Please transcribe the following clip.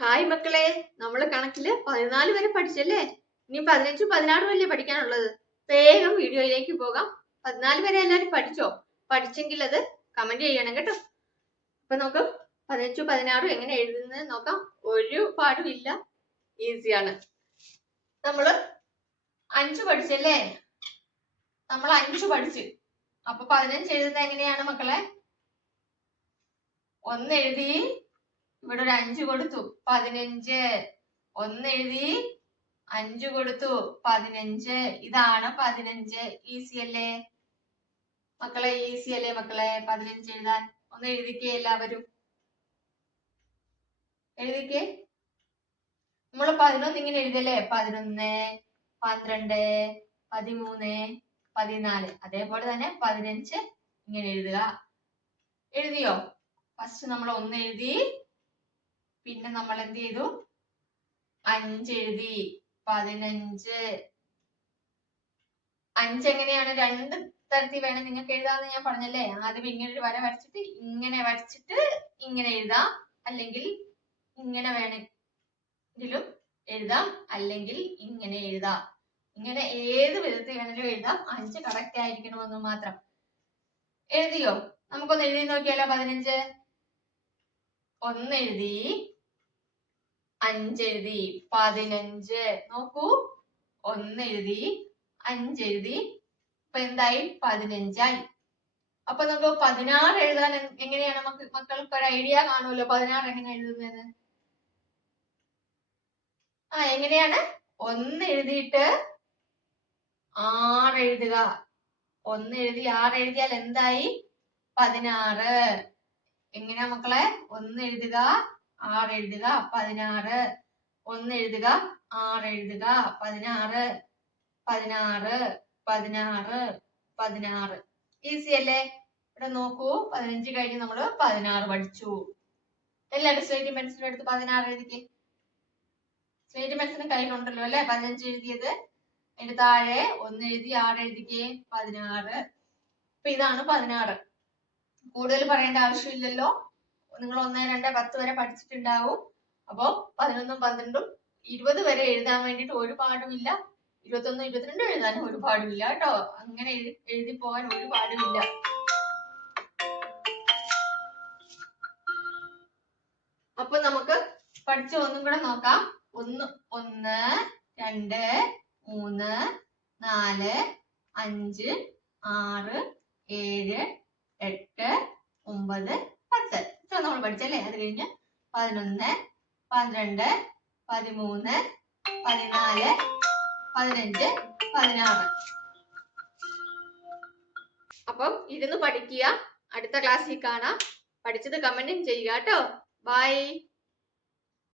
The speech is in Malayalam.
ഹായ് മക്കളെ, നമ്മള് കണക്കില് 14 വരെ പഠിച്ചല്ലേ? ഇനി 15, 16 വരെ പഠിക്കാനുള്ളത്. വേഗം വീഡിയോയിലേക്ക് പോകാം. 14 വരെ എല്ലാവരും പഠിച്ചോ? പഠിച്ചെങ്കിൽ അത് കമന്റ് ചെയ്യണം കേട്ടോ. അപ്പൊ നമുക്ക് 15, 16 എങ്ങനെ എഴുതുന്നത് നോക്കാം. ഒരു പാടും ഇല്ല, ഈസിയാണ്. നമ്മള് 5 പഠിച്ചല്ലേ? നമ്മൾ 5 പഠിച്ചു. അപ്പൊ 15 എഴുതുന്നത് എങ്ങനെയാണ് മക്കളെ? 1 എഴുതി, ഇവിടെ ഒരു 5 കൊടുത്തു, 15. 1 എഴുതി, 5 കൊടുത്തു, 15. ഇതാണ് 15. ഈസി അല്ലേ മക്കളെ? ഈസി അല്ലേ മക്കളെ 15 എഴുതാൻ? ഒന്ന് എഴുതിക്കേ എല്ലാവരും, എഴുതിക്കേ. നമ്മള് 11 ഇങ്ങനെ എഴുതിയല്ലേ? 11, 12, 13, 14. അതേപോലെ തന്നെ 15 ഇങ്ങനെ എഴുതുക. എഴുതിയോ? ഫസ്റ്റ് നമ്മൾ 1 എഴുതി, പിന്നെ നമ്മൾ എന്ത് ചെയ്തു? 5 എഴുതി, 15. 5 എങ്ങനെയാണ്? 2 തരത്തിൽ വേണം നിങ്ങൾക്ക് എഴുതാന്ന് ഞാൻ പറഞ്ഞല്ലേ? ആദ്യം ഇങ്ങനെ ഒരു വര വരച്ചിട്ട് ഇങ്ങനെ എഴുതാം, അല്ലെങ്കിൽ ഇങ്ങനെ വേണമെങ്കിലും എഴുതാം, അല്ലെങ്കിൽ ഇങ്ങനെ എഴുതാം. ഇങ്ങനെ ഏത് വിധത്തിൽ വേണമെങ്കിലും എഴുതാം. 5 കറക്റ്റ് ആയിരിക്കണമെന്ന് മാത്രം. എഴുതിയോ? നമുക്കൊന്ന് എഴുതി നോക്കിയാലോ? 15. 1 എഴുതി, 5 എഴുതി, 15. നോക്കൂ, 1 എഴുതി, 5 എഴുതി, ഇപ്പൊ എന്തായി? 15 ആയി. അപ്പൊ നമുക്ക് 16 എഴുതാൻ എങ്ങനെയാണ്? മക്കൾക്ക് ഒരു ഐഡിയ കാണുമല്ലോ 16 എങ്ങനെ എഴുതുന്നതെന്ന്. എങ്ങനെയാണ്? 1 എഴുതിയിട്ട് 6 എഴുതുക. 1 എഴുതി 6 എഴുതിയാൽ എന്തായി? 16. എങ്ങനെയാ മക്കളെ? 1 എഴുതുക, 6 എഴുതുക, 16. 1 എഴുതുക, 6 എഴുതുക, 16, 16, 16, 16. ഈസി അല്ലേ? ഇവിടെ നോക്കൂ, 15 കഴിഞ്ഞ് നമ്മള് 16 പഠിച്ചു. എല്ലാവരും സ്ലേറ്റ് പെൻസിലും എടുത്ത് 16 എഴുതിക്കേ. സ്ലേറ്റ് പെൻസിലും കയ്യിലുണ്ടല്ലോ അല്ലെ? 15 എഴുതിയത്. അതിന്റെ താഴെ 1 എഴുതി, 6 എഴുതിക്കേ, 16. അപ്പൊ ഇതാണ് 16. കൂടുതൽ പറയേണ്ട ആവശ്യമില്ലല്ലോ. നിങ്ങൾ 1, 2, 10 വരെ പഠിച്ചിട്ടുണ്ടാവും. അപ്പൊ 11, 12, 20 വരെ എഴുതാൻ വേണ്ടിട്ട് ഒരു പാടുമില്ല. 21, 22 എഴുതാനും ഒരു പാടുമില്ല കേട്ടോ. അങ്ങനെ എഴുതി പോകാൻ ഒരു പാടുമില്ല. അപ്പൊ നമുക്ക് പഠിച്ച ഒന്നും കൂടെ നോക്കാം. 1, 2, 3, 4, 5, 6, 7, 8, 9, 10. ഇത്ര നമ്മൾ പഠിച്ചല്ലേ? അത് കഴിഞ്ഞ് 11, 12, 13, 14, 15, 16. അപ്പം ഇരുന്ന് പഠിക്കുക. അടുത്ത ക്ലാസ്സിൽ കാണാം. പഠിച്ചത് കമന്റും ചെയ്യുക കേട്ടോ. ബൈ.